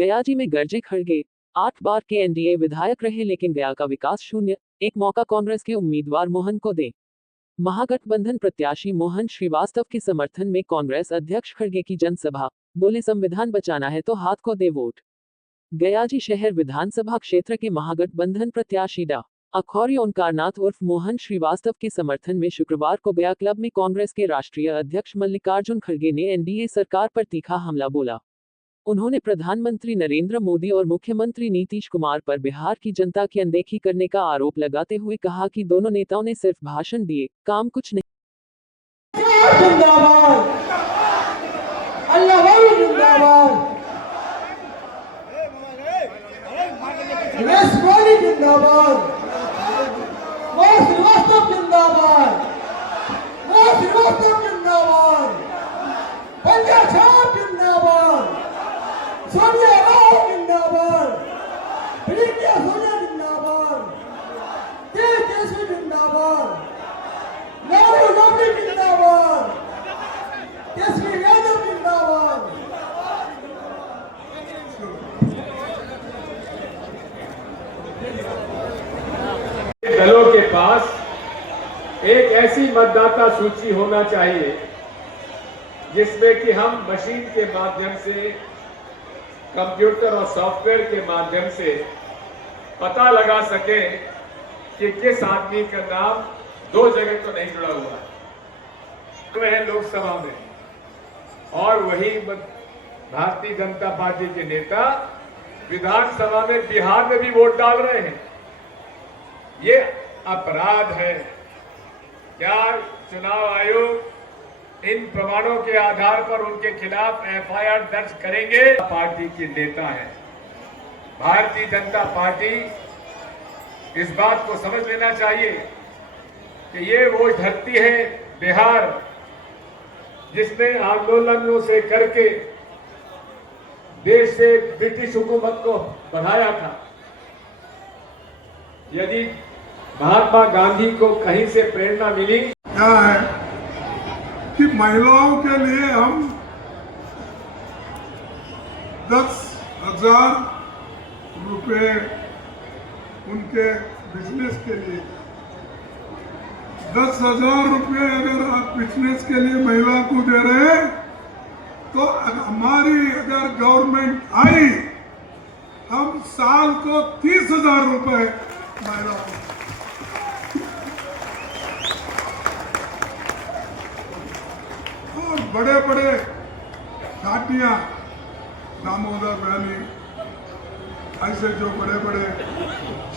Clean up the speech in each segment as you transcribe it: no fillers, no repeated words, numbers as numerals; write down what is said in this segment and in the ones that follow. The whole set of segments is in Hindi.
गयाजी में गरजे खड़गे। 8 बार के एनडीए विधायक रहे लेकिन गया का विकास शून्य। एक मौका कांग्रेस के उम्मीदवार मोहन को दे। महागठबंधन प्रत्याशी मोहन श्रीवास्तव के समर्थन में कांग्रेस अध्यक्ष खड़गे की जनसभा। बोले, संविधान बचाना है तो हाथ को दे वोट। गयाजी शहर विधानसभा क्षेत्र के महागठबंधन प्रत्याशी डा अखौरी ओंकारनाथ उर्फ मोहन श्रीवास्तव के समर्थन में शुक्रवार को गया क्लब में कांग्रेस के राष्ट्रीय अध्यक्ष मल्लिकार्जुन खड़गे ने एनडीए सरकार पर तीखा हमला बोला। उन्होंने प्रधानमंत्री नरेंद्र मोदी और मुख्यमंत्री नीतीश कुमार पर बिहार की जनता की अनदेखी करने का आरोप लगाते हुए कहा कि दोनों नेताओं ने सिर्फ भाषण दिए, काम कुछ नहीं। सोनिया गांधी जिंदाबाद, प्रियंका सोनिया जिंदाबाद, तेजस्वी जिंदाबाद, राहुल गांधी जिंदाबाद, तेजस्वी यादव जिंदाबाद। दलों के पास एक ऐसी मतदाता सूची होना चाहिए जिसमें कि हम मशीन के माध्यम से, कंप्यूटर और सॉफ्टवेयर के माध्यम से पता लगा सके कि किस आदमी का नाम 2 जगह तो नहीं जुड़ा हुआ है। तो है लोकसभा में और वही भारतीय जनता पार्टी के नेता विधानसभा में बिहार में भी वोट डाल रहे हैं। ये अपराध है। क्या चुनाव आयोग इन प्रमाणों के आधार पर उनके खिलाफ एफआईआर दर्ज करेंगे? पार्टी के नेता है। भारतीय जनता पार्टी इस बात को समझ लेना चाहिए कि ये वो धरती है बिहार जिसने आंदोलनों से करके देश से ब्रिटिश हुकूमत को बढ़ाया था। यदि महात्मा गांधी को कहीं से प्रेरणा मिली, क्या है कि महिलाओं के लिए हम 10,000 रुपए उनके बिजनेस के लिए, 10,000 रुपए अगर आप बिजनेस के लिए महिला को दे रहे हैं तो हमारी अगर गवर्नमेंट आई, हम साल को 30,000 रुपए महिला को। और बड़े बड़े घाटियां, दामोदर वैली, ऐसे जो बड़े बड़े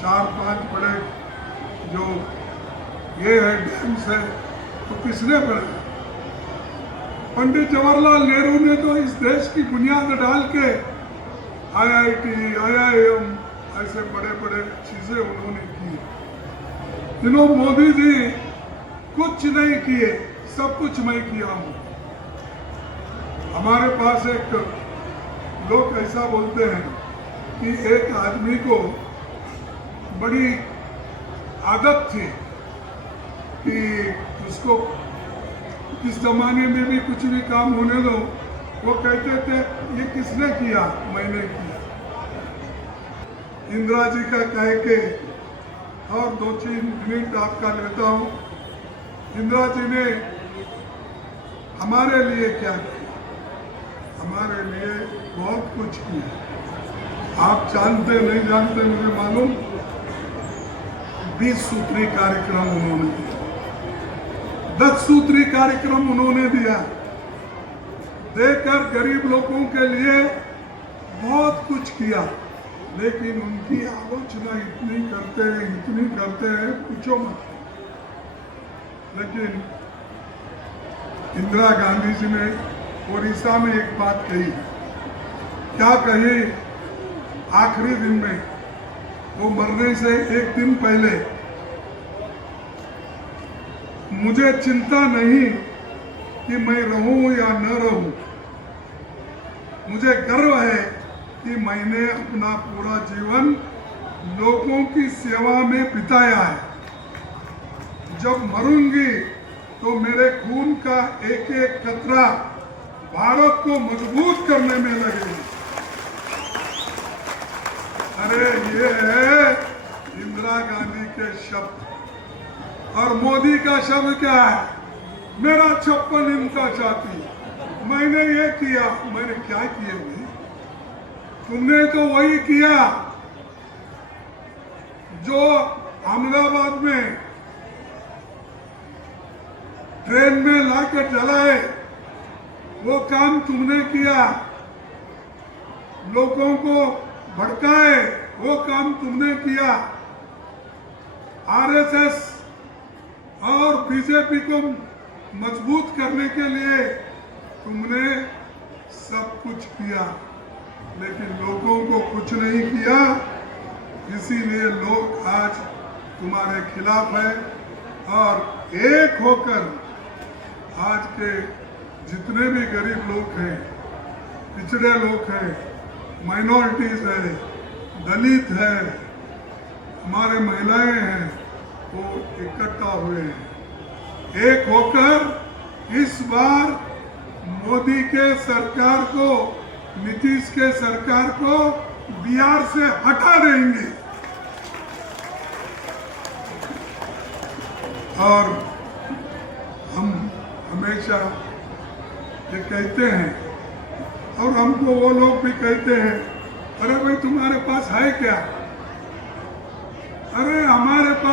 4-5 बड़े जो ये है डैम्स है, तो किसने बनाया? पंडित जवाहरलाल नेहरू ने तो इस देश की बुनियाद डाल के IIT, IIM ऐसे बड़े बड़े चीजें उन्होंने की। इन्हों मोदी जी कुछ नहीं किए, सब कुछ मैं किया हूं। हमारे पास एक लोग ऐसा बोलते हैं कि एक आदमी को बड़ी आदत थी कि उसको इस जमाने में भी कुछ भी काम होने दो, वो कहते थे ये किसने किया? मैंने किया। इंदिरा जी का कह के और 2-3 मिनट आपका लेता हूं। इंदिरा जी ने हमारे लिए क्या किया? हमारे लिए बहुत कुछ किया। आप जानते नहीं जानते मुझे मालूम, 20 सूत्री कार्यक्रम उन्होंने दिया, 10 सूत्री कार्यक्रम उन्होंने दिया, देकर गरीब लोगों के लिए बहुत कुछ किया। लेकिन उनकी आलोचना इतनी करते हैं पूछो मत। लेकिन इंदिरा गांधी जी ने ओडिशा में एक बात कही। क्या कही? आखिरी दिन में, वो मरने से एक दिन पहले, मुझे चिंता नहीं कि मैं रहूं या न रहूं, मुझे गर्व है कि मैंने अपना पूरा जीवन लोगों की सेवा में बिताया है। जब मरूंगी तो मेरे खून का एक एक कतरा भारत को मजबूत करने में लगेगा। अरे ये है इंदिरा गांधी के शब्द। और मोदी का शब्द क्या है? मेरा 56 इनका छाती। मैंने ये किया। मैंने क्या किया भाई? तुमने तो वही किया जो अहमदाबाद में ट्रेन में लाकर जलाए, वो काम तुमने किया। लोगों को भड़काए, वो काम तुमने किया। आरएसएस और बीजेपी को मजबूत करने के लिए तुमने सब कुछ किया, लेकिन लोगों को कुछ नहीं किया। इसीलिए लोग आज तुम्हारे खिलाफ है। और एक होकर आज के जितने भी गरीब लोग हैं, पिछड़े लोग हैं, माइनॉरिटीज है, दलित है, हमारे महिलाएं हैं, वो इकट्ठा हुए हैं। एक होकर इस बार मोदी के सरकार को, नीतीश के सरकार को बिहार से हटा देंगे। और हम हमेशा ये कहते हैं, और हमको वो लोग भी कहते हैं, अरे भाई तुम्हारे पास है क्या? अरे हमारे पास